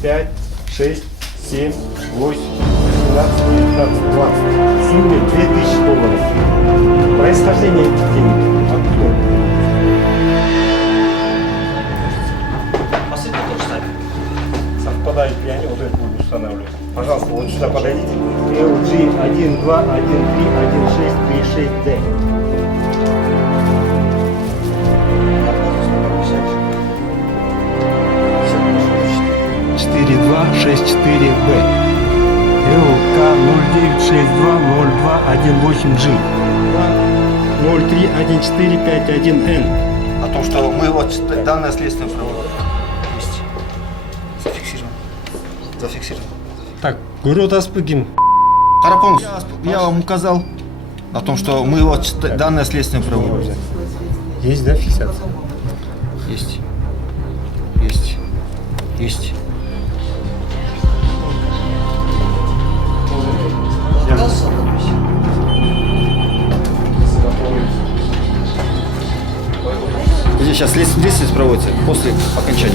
5, 6, 7, 8, 12, 19, 20. В сумме $2000. Происхождение этих денег. Откуда? Последний тоже ставим. Совпадают ли они? Вот это буду устанавливать. Пожалуйста, вот сюда подойдите. LG 1, 2, 1, 3, 1, 6, 3, 6D. 4264B. ЛК 09620218G. 031451N. О том, что мы вот данное следствие проводим. Есть. Зафиксировано. Зафиксировано. Так, город Аспыгин. Карапонов, я вам указал о том, что мы вот данное следствие проводим. Есть, да, фиксация? Есть. Есть. Есть. Здесь сейчас следствие проводится после окончания.